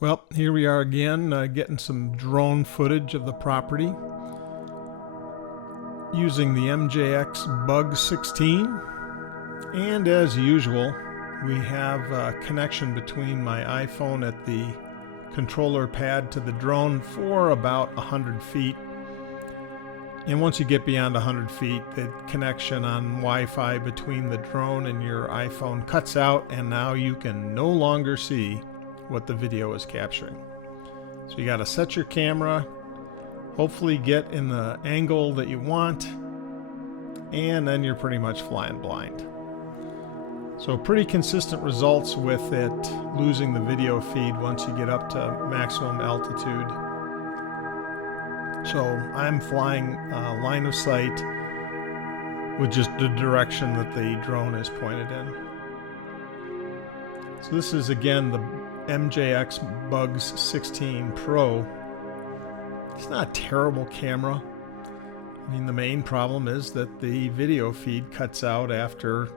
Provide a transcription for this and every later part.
Well, here we are again, getting some drone footage of the property using the MJX Bug 16. And as usual, we have a connection between my iPhone at the controller pad to the drone for about 100 feet. And once you get beyond 100 feet, the connection on Wi-Fi between the drone and your iPhone cuts out, and now you can no longer see what the video is capturing. So you got to set your camera, hopefully get in the angle that you want, and then you're pretty much flying blind. So pretty consistent results with it losing the video feed once you get up to maximum altitude. So I'm flying line of sight with just the direction that the drone is pointed in. So this is again the MJX Bugs 16 Pro. It's not a terrible camera. I mean, the main problem is that the video feed cuts out after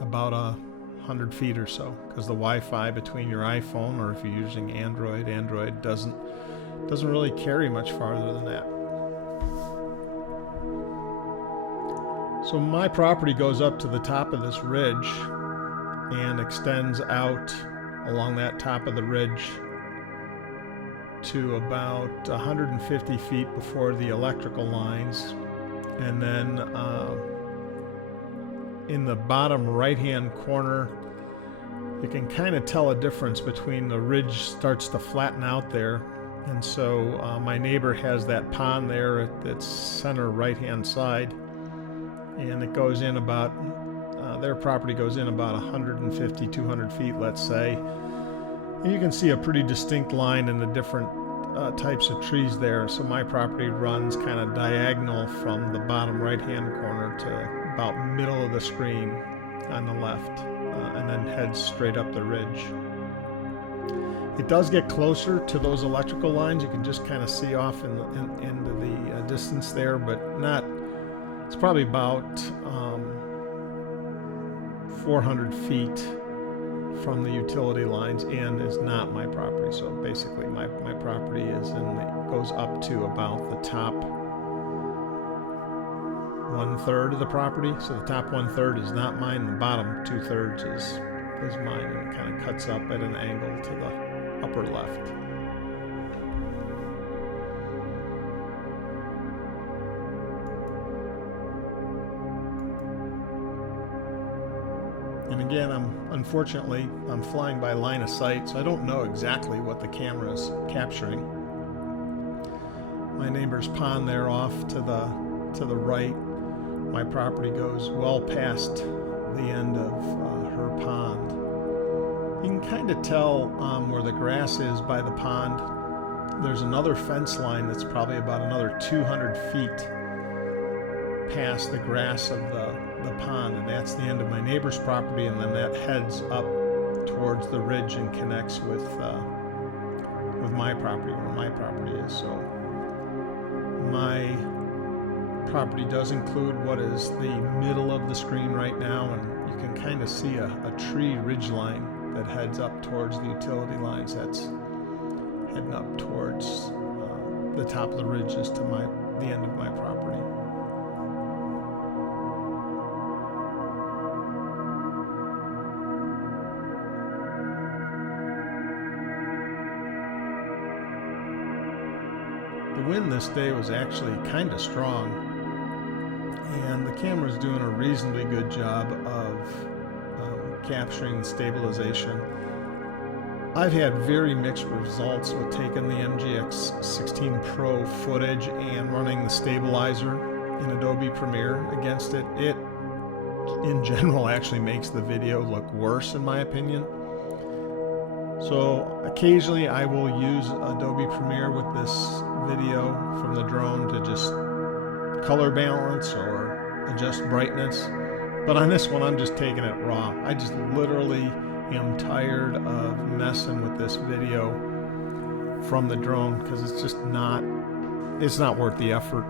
about 100 feet or so, because the Wi-Fi between your iPhone, or if you're using Android doesn't really carry much farther than that. So my property goes up to the top of this ridge and extends out along that top of the ridge to about 150 feet before the electrical lines, and then in the bottom right hand corner you can kind of tell a difference between the ridge starts to flatten out there, and so my neighbor has that pond there at its center right hand side, and it goes in about their property goes in about 150, 200 feet, let's say. And you can see a pretty distinct line in the different types of trees there. So my property runs kind of diagonal from the bottom right hand corner to about middle of the screen on the left, and then heads straight up the ridge. It does get closer to those electrical lines. You can just kind of see off into the distance there, but not. It's probably about 400 feet from the utility lines, and is not my property. So basically my property is goes up to about the top 1/3 of the property. So the top 1/3 is not mine, the bottom 2/3 is mine, and it kind of cuts up at an angle to the upper left. And again, unfortunately I'm flying by line of sight, so I don't know exactly what the camera is capturing. My neighbor's pond there off to the right. My property goes well past the end of her pond. You can kind of tell where the grass is by the pond. There's another fence line that's probably about another 200 feet past the grass of the pond, and that's the end of my neighbor's property, and then that heads up towards the ridge and connects with my property, where my property is. So my property does include what is the middle of the screen right now, and you can kind of see a tree ridge line that heads up towards the utility lines. That's heading up towards the top of the ridges to the end of my property. The wind this day was actually kind of strong, and the camera's doing a reasonably good job of capturing stabilization. I've had very mixed results with taking the MJX 16 Pro footage and running the stabilizer in Adobe Premiere against it. It, in general, actually makes the video look worse, in my opinion. So occasionally I will use Adobe Premiere with this video from the drone to just color balance or adjust brightness. But on this one, I'm just taking it raw. I just literally am tired of messing with this video from the drone, because it's just not worth the effort.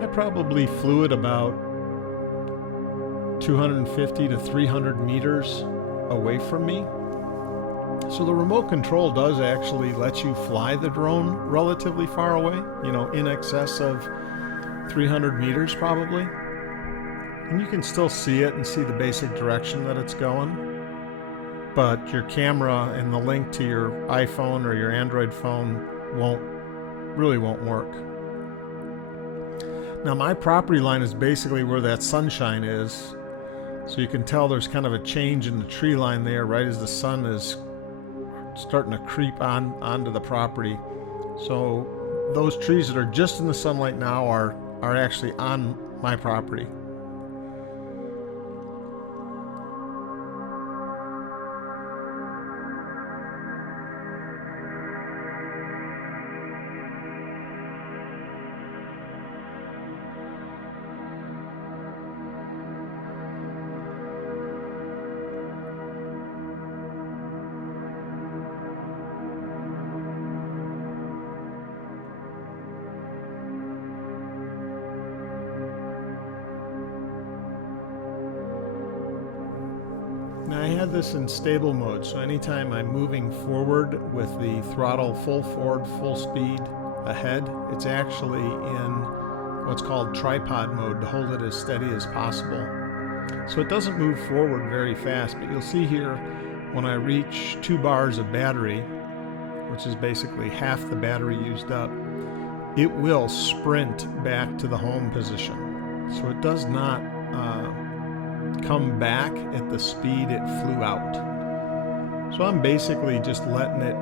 I probably flew it about 250 to 300 meters away from me. So the remote control does actually let you fly the drone relatively far away, you know, in excess of 300 meters probably. And you can still see it and see the basic direction that it's going. But your camera and the link to your iPhone or your Android phone really won't work. Now my property line is basically where that sunshine is. So you can tell there's kind of a change in the tree line there right as the sun is starting to creep onto the property. So those trees that are just in the sunlight now are actually on my property. Now I had this in stable mode, so anytime I'm moving forward with the throttle full forward, full speed ahead, it's actually in what's called tripod mode to hold it as steady as possible. So it doesn't move forward very fast, but you'll see here when I reach 2 bars of battery, which is basically half the battery used up, it will sprint back to the home position. So it does not come back at the speed it flew out. So I'm basically just letting it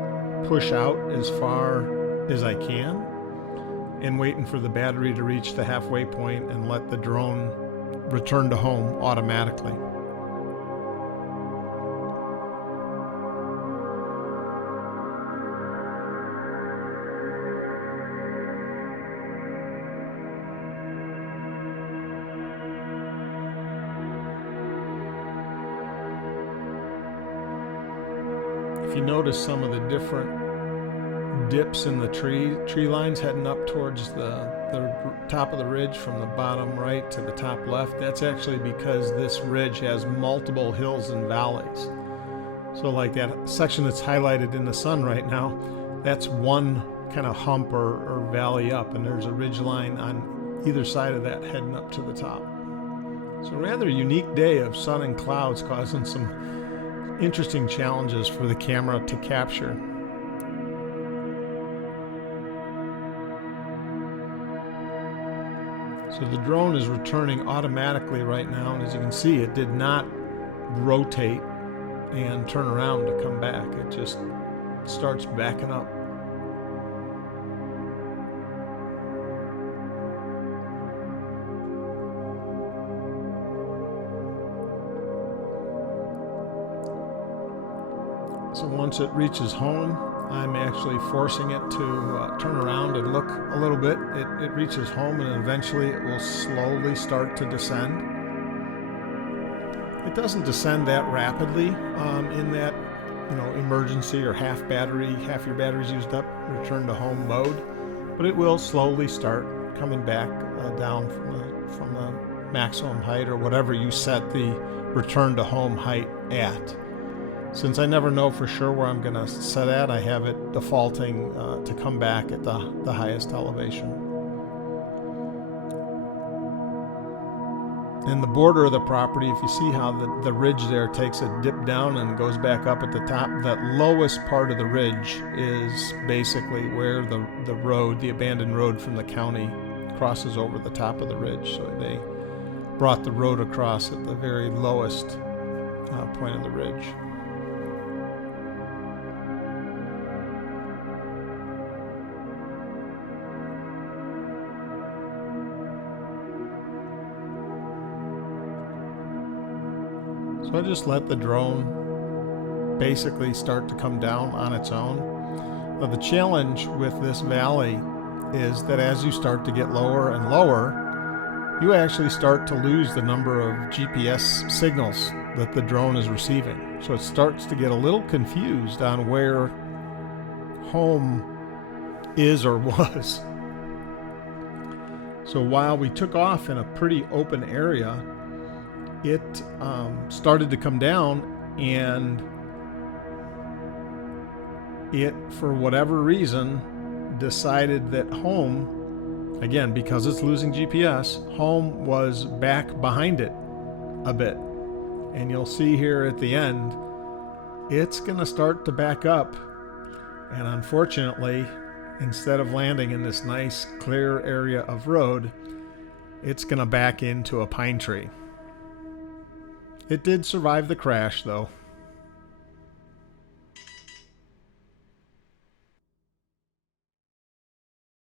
push out as far as I can and waiting for the battery to reach the halfway point and let the drone return to home automatically. If you notice some of the different dips in the tree lines heading up towards the top of the ridge from the bottom right to the top left, that's actually because this ridge has multiple hills and valleys. So like that section that's highlighted in the sun right now, that's one kind of hump or valley up, and there's a ridge line on either side of that heading up to the top. So a rather unique day of sun and clouds causing some interesting challenges for the camera to capture. So the drone is returning automatically right now, and as you can see, it did not rotate and turn around to come back. It just starts backing up. So once it reaches home, I'm actually forcing it to turn around and look a little bit. It reaches home and eventually it will slowly start to descend. It doesn't descend that rapidly in that, you know, emergency or half your battery's used up, return to home mode, but it will slowly start coming back down from the maximum height or whatever you set the return to home height at. Since I never know for sure where I'm going to set at, I have it defaulting to come back at the highest elevation. And the border of the property, if you see how the ridge there takes a dip down and goes back up at the top, that lowest part of the ridge is basically where the abandoned road from the county crosses over the top of the ridge. So they brought the road across at the very lowest point of the ridge. So I just let the drone basically start to come down on its own. Now the challenge with this valley is that as you start to get lower and lower, you actually start to lose the number of GPS signals that the drone is receiving. So it starts to get a little confused on where home is or was. So while we took off in a pretty open area, it started to come down, and it, for whatever reason, decided that home, again, because it's losing GPS, home was back behind it a bit. And you'll see here at the end, it's going to start to back up. And unfortunately, instead of landing in this nice clear area of road, it's going to back into a pine tree. It did survive the crash, though.